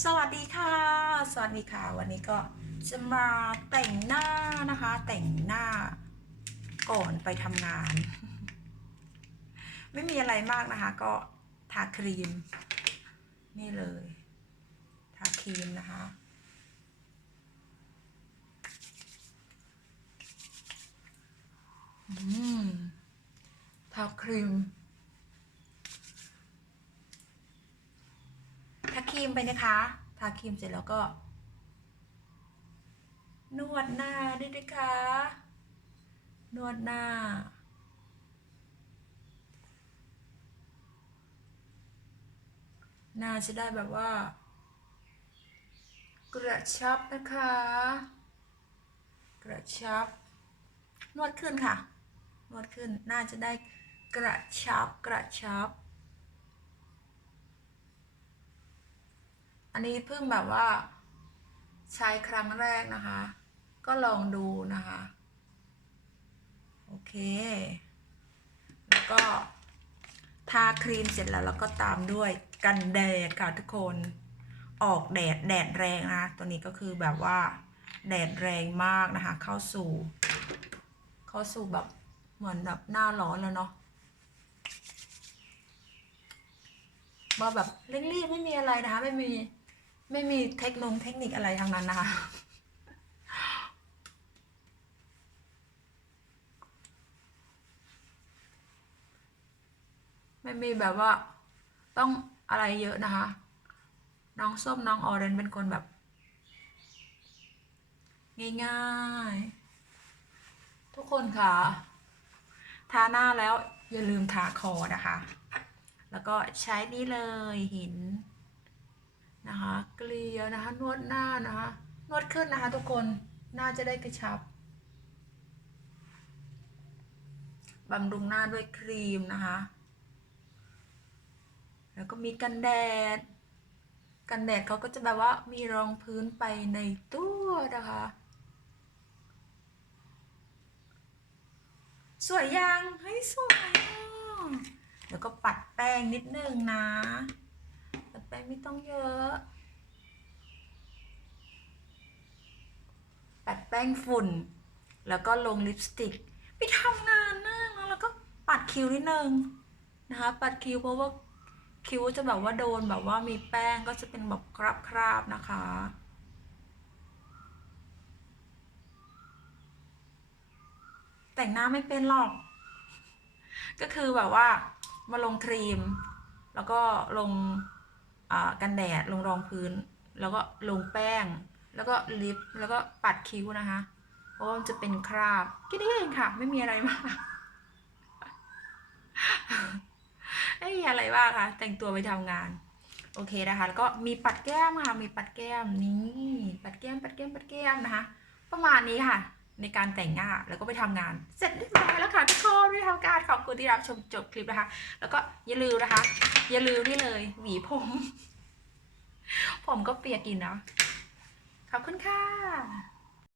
สวัสดีค่ะ สวัสดีค่ะ วันนี้ก็จะมาแต่งหน้านะคะ แต่งหน้าก่อนไปทำงาน ไม่มีอะไรมากนะคะ ก็ทาครีม นี่เลย ทาครีมนะคะ อืม ทาครีม ทาค รีมไปนะคะ ทาครีมเสร็จแล้วก็ นวดหน้าด้วยนะคะ นวดหน้า หน้าจะได้แบบว่า กระชับนะคะ กระชับ นวดขึ้นค่ะ นวดขึ้น หน้าจะได้กระชับกระชับ อันนี้เพิ่งแบบว่า ใช้ครั้งแรกนะคะ ก็ลองดูนะคะ โอเค แล้วก็ทาครีมเสร็จแล้วแล้วก็ตามด้วยกันแดดค่ะทุกคนออกแดดแดดแรงนะตัวนี้ก็คือแบบว่า แดดแรงมากนะคะ เข้าสู่ เข้าสู่แบบเหมือนแบบหน้าร้อนแล้วเนาะว่าแบบเร่งรีบไม่มีอะไรนะคะ ไม่มี ไม่มีเทคโนงเทคนิคอะไรทั้งนั้นนะคะไม่มีแบบว่าต้องอะไรเยอะนะคะ น้องส้มน้องออเรนเป็นคนแบบ ง่ายๆ ทุกคนค่ะ ทาหน้าแล้วอย่าลืมทาคอนะคะ แล้วก็ใช้นี่เลยหิน นะคะ เกลียวนะคะ นวดหน้านะคะ นวดขึ้นนะคะ ทุกคนหน้าจะได้กระชับบำรุงหน้าด้วยครีมนะคะ แล้วก็มีกันแดด กันแดดเขาก็จะแบบว่ามีรองพื้นไปในตัวนะคะ สวยยังเฮ้ยสวยอะแล้วก็ปัดแป้งนิดนึงนะ ปัดแป้งไม่ต้องเยอะปัดแป้งฝุ่น แล้วก็ลงลิปสติกไปทำงานนะแล้วก็ปัดคิ้วนิดนึงนะคะ ปัดคิ้วเพราะว่าคิ้วจะแบบว่าโดนแบบว่ามีแป้งก็จะเป็นแบบคราบๆนะคะแต่งหน้าไม่เป็นหรอก ก็คือแบบว่ามาลงครีม แล้วก็ลง กันแดดลงรองพื้น แล้วก็ลงแป้ง แล้วก็ลิปแล้วก็ปัดคิ้วนะคะ เพราะว่ามันจะเป็นคราบแค่นี้เองค่ะ ไม่มีอะไรมากไม่มีอะไรมากค่ะ แต่งตัวไปทำงาน โอเคนะคะ แล้วก็มีปัดแก้มค่ะ มีปัดแก้มนี่ปัดแก้มปัดแก้มปัดแก้มนะคะ ประมาณนี้ค่ะ ในการแต่งหน้าแล้วก็ไปทำงาน เสร็จเรียบร้อยแล้วค่ะทุกคนได้ทำการขอบคุณที่รับชมจบคลิปนะคะ แล้วก็อย่าลืมนะคะ อย่าลืมนี่เลย หวีผม ผมก็เปียกกินเนาะขอบคุณค่ะ